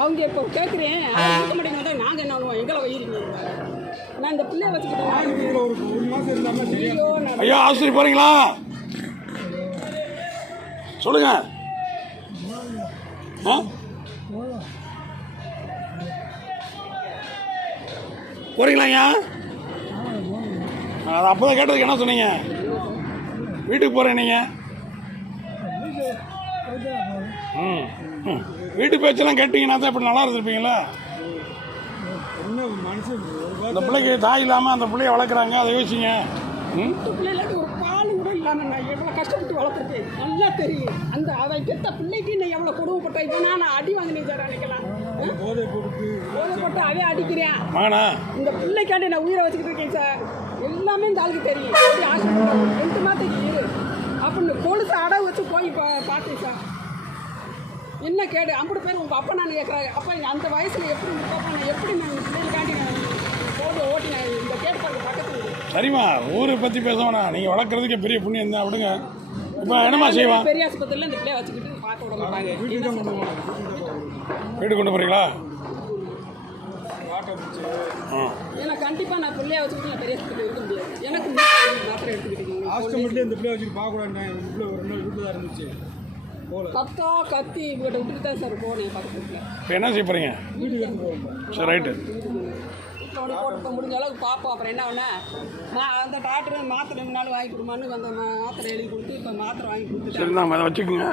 அவங்க இப்போ கேட்குறேன் இருக்க மாட்டேங்க நாங்கள் என்ன பண்ணுவோம் எங்களை வயிறீங்க நான் இந்த பிள்ளைய வச்சுக்கிட்டேன். ஐயா ஆஸ்பத்திரி போகிறீங்களா? சொல்லுங்க. போகிறீங்களா ஐயா? அது அப்போ தான் கேட்டதுக்கு என்ன சொன்னீங்க? வீட்டுக்கு போகிறேன் நீங்கள். வீட்டு பேச்செல்லாம் கேட்டிங்கன்னா தான் இப்படி நல்லா இருந்திருப்பீங்களா? இந்த பிள்ளைக்கு தாய் இல்லாமல் அந்த பிள்ளைய வளர்க்குறாங்க, அதை யோசிங்க. பிள்ளைகளுக்கு ஒரு பால் கூட இல்லாமல் நான் எவ்வளோ கஷ்டப்பட்டு வளர்த்துருக்கேன் நல்லா தெரியும். அந்த அதை பெற்ற பிள்ளைக்கு நான் எவ்வளோ கொடுமைப்பட்ட இப்போ நான் அடி வாங்கினேன் சார். அன்னைக்கெல்லாம் போதை போட்டு அவன் அடிக்கிறேன். இந்த பிள்ளைக்காண்டி நான் உயிரை வச்சுக்கிட்டு இருக்கேன் சார். எல்லாமே இந்த ஆளுக்கு தெரியும். ஹாஸ்பிட்டல் 2 மாதத்துக்கு இரு அப்படின்னு கொலுசு அடவு வச்சு போய் பார்த்தேன் சார். என்ன கேடு 50 பேர் உங்கள் அப்பா நான் கேட்குறாங்க. அப்போ அந்த வயசில் எப்படி அப்பா நான் எப்படி நான் பிள்ளைகளுக்காண்டி போட்டு ஓட்டினேன் இந்த கேட்பாங்க பக்கத்தில். சரிம்மா, ஊரை பற்றி பேச வேணாம். நீங்கள் வளர்க்குறதுக்கே பெரிய புண்ணியம் தான். விடுங்க. இப்போ என்னம்மா செய்வான்? பெரிய ஆஸ்பத்திரியில் இந்த பிள்ளைய வச்சுக்கிட்டு பார்க்க விட மாட்டாங்க. வீடு கொண்டு போகிறீங்களா? ஏன்னா கண்டிப்பாக நான் பிள்ளைய வச்சுக்கிட்டு நான் பெரிய ஆஸ்பத்திரி இருக்க முடியாது. எனக்கு மாத்திரை எடுத்துக்கிட்டீங்க ஹாஸ்பிட்டல்ல இந்த பிள்ளைய வச்சுட்டு பார்க்கக்கூடாது. ஒரு நாள் வீட்டில் தான் இருந்துச்சு. கத்தி இவங்கள்ட்ட விட்டுட்டு தான் சார் போனேன் பக்கத்தில். இப்போ என்ன செய்ய போகிறீங்க? வீட்டுக்கு எடுத்து போகிறோம். சரி, ரைட்டு. வீட்டில் போட்டு முடிஞ்ச அளவுக்கு பார்ப்போம். அப்புறம் என்ன ஒன்று அந்த டாக்டர் மாத்திரை 2 நாள் வாங்கி கொடுமான்னு அந்த மாத்திரை எழுதி கொடுத்து இப்போ மாத்திரை வாங்கி கொடுத்துட்டு. சரி, நாங்கள் அதை வச்சுக்கோங்க.